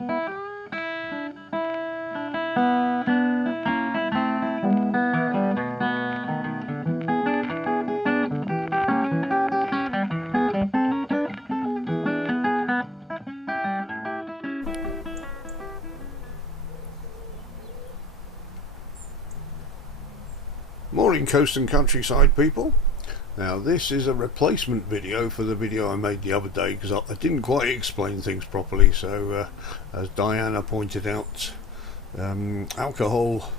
Morning coast and countryside people. Now this is a replacement video for the video I made the other day because I didn't quite explain things properly. So as Diana pointed out, alcohol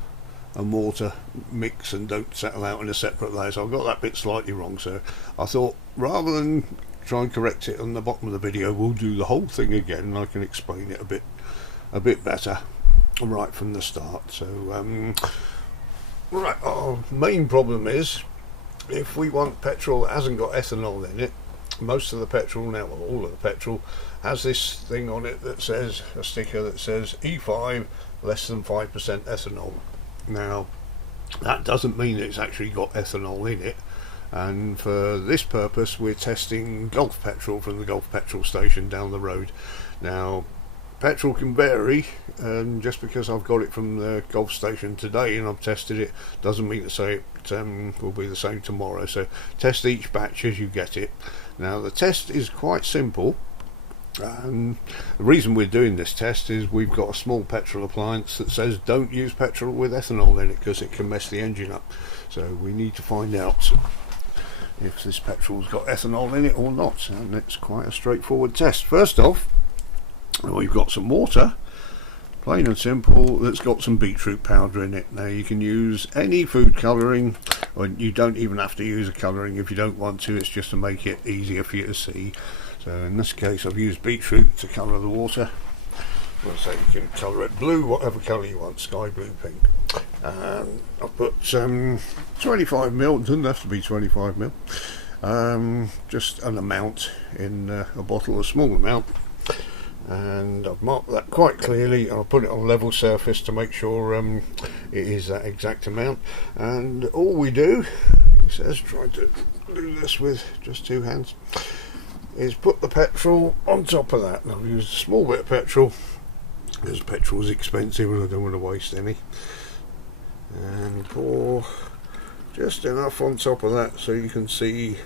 and water mix and don't settle out in a separate layer, so I got that bit slightly wrong. So I thought rather than try and correct it on the bottom of the video, we'll do the whole thing again and I can explain it a bit better right from the start. So right, our main problem is if we want petrol that hasn't got ethanol in it. Most of the petrol now, well, all of the petrol has this thing on it that says, a sticker that says E5 less than 5% ethanol. Now that doesn't mean it's actually got ethanol in it, and for this purpose we're testing Gulf petrol from the Gulf petrol station down the road. Now petrol can vary, and just because I've got it from the Gulf station today and I've tested it doesn't mean to say it will be the same tomorrow. So test each batch as you get it. Now the test is quite simple, and the reason we're doing this test is we've got a small petrol appliance that says don't use petrol with ethanol in it because it can mess the engine up. So we need to find out if this petrol's got ethanol in it or not, and it's quite a straightforward test. First off, we've got some water, plain and simple, that's got some beetroot powder in it. Now you can use any food colouring, or you don't even have to use a colouring if you don't want to, it's just to make it easier for you to see. So in this case I've used beetroot to colour the water. Well, so you can colour it blue, whatever colour you want, sky blue, pink. And I've put 25ml, it doesn't have to be 25ml, just an amount in a bottle, a small amount. And I've marked that quite clearly. I'll put it on level surface to make sure it is that exact amount. And all we do, he says, try to do this with just two hands, is put the petrol on top of that. And I've used a small bit of petrol because petrol is expensive and I don't want to waste any. And pour just enough on top of that so you can see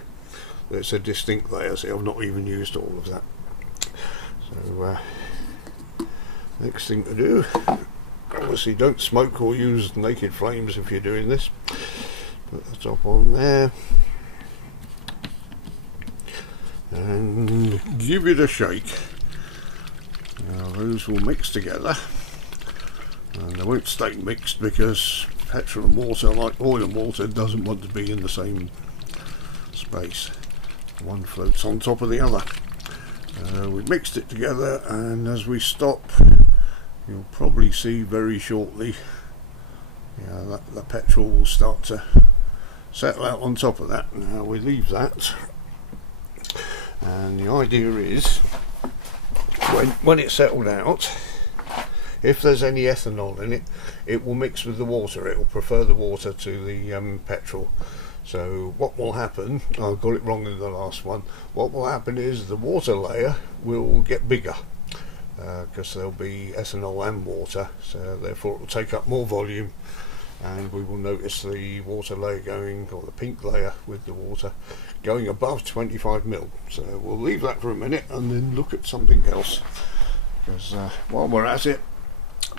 that it's a distinct layer. See, I've not even used all of that. So next thing to do, obviously don't smoke or use naked flames if you're doing this. Put the top on there and give it a shake. Now those will mix together, and they won't stay mixed because petrol and water, like oil and water, doesn't want to be in the same space. One floats on top of the other. We mixed it together, and as we stop you'll probably see very shortly that the petrol will start to settle out on top of that. Now we leave that, and the idea is when it's settled out, if there's any ethanol in it, it will mix with the water. It will prefer the water to the petrol. So what will happen, I got it wrong in the last one, what will happen is the water layer will get bigger because there'll be ethanol and water, so therefore it will take up more volume, and we will notice the water layer going, or the pink layer with the water, going above 25ml. So we'll leave that for a minute and then look at something else, because while we're at it,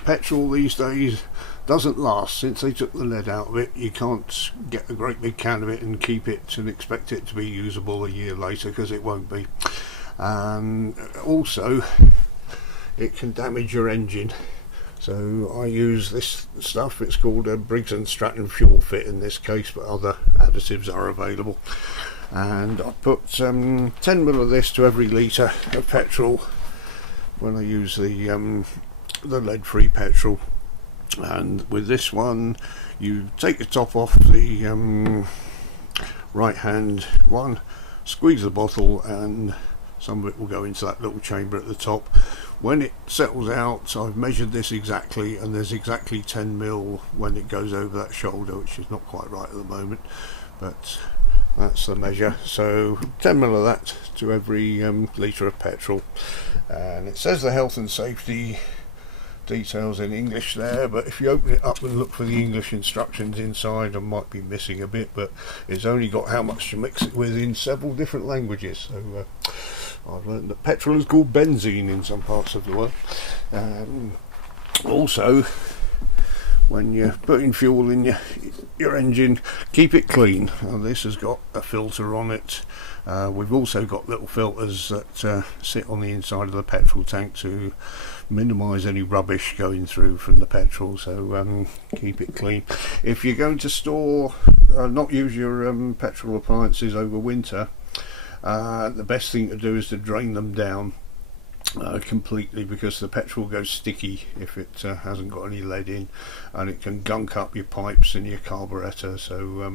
petrol these days doesn't last. Since they took the lead out of it, you can't get a great big can of it and keep it and expect it to be usable a year later, because it won't be. And also it can damage your engine. So I use this stuff, it's called a Briggs & Stratton Fuel Fit in this case, but other additives are available. And I put 10ml of this to every litre of petrol when I use the lead-free petrol. And with this one, you take the top off the right hand one, squeeze the bottle, and some of it will go into that little chamber at the top. When it settles out, I've measured this exactly, and there's exactly 10ml when it goes over that shoulder, which is not quite right at the moment, but That's the measure. So 10 mil of that to every litre of petrol. And it says the health and safety details in English there, but if you open it up and look for the English instructions inside, I might be missing a bit, but it's only got how much to mix it with in several different languages. So I've learned that petrol is called benzene in some parts of the world. Also, when you're putting fuel in your engine, keep it clean. This has got a filter on it. We've also got little filters that sit on the inside of the petrol tank to minimise any rubbish going through from the petrol, so keep it clean. If you're going to store, not use your petrol appliances over winter, the best thing to do is to drain them down completely, because the petrol goes sticky if it hasn't got any lead in, and it can gunk up your pipes and your carburetor. So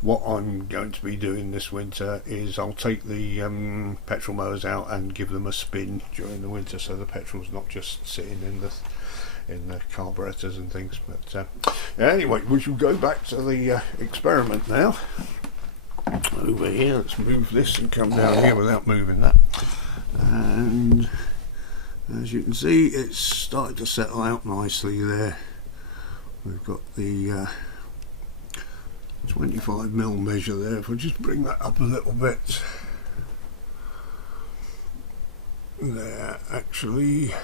what I'm going to be doing this winter is I'll take the petrol mowers out and give them a spin during the winter, so the petrol's not just sitting in the carburetors and things. But anyway, we shall go back to the experiment now. Over here, let's move this and come down here without moving that. And as you can see, it's started to settle out nicely there. We've got the 25 mil measure there. If we just bring that up a little bit there, actually,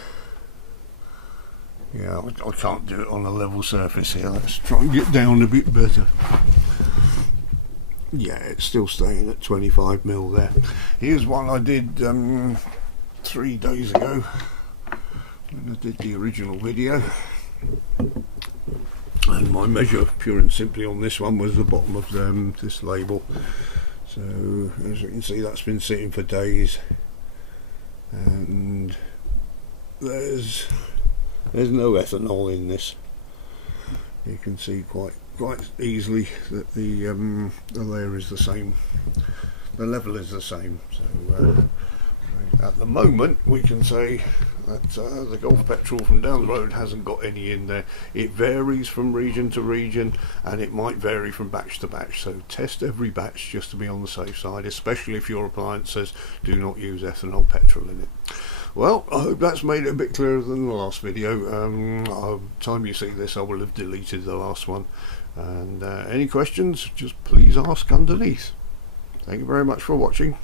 yeah, I can't do it on a level surface here. Let's try and get down a bit better. Yeah, it's still staying at 25 mil there. Here's one I did 3 days ago when I did the original video, and my measure pure and simply on this one was the bottom of this label. So as you can see, that's been sitting for days, and there's no ethanol in this. You can see quite easily that the layer is the same, the level is the same. So at the moment we can say that the Gulf petrol from down the road hasn't got any in there. It varies from region to region, and it might vary from batch to batch, so test every batch just to be on the safe side, especially if your appliance says do not use ethanol petrol in it. Well, I hope that's made it a bit clearer than the last video. By the time you see this, I will have deleted the last one. And any questions, just please ask underneath. Thank you very much for watching.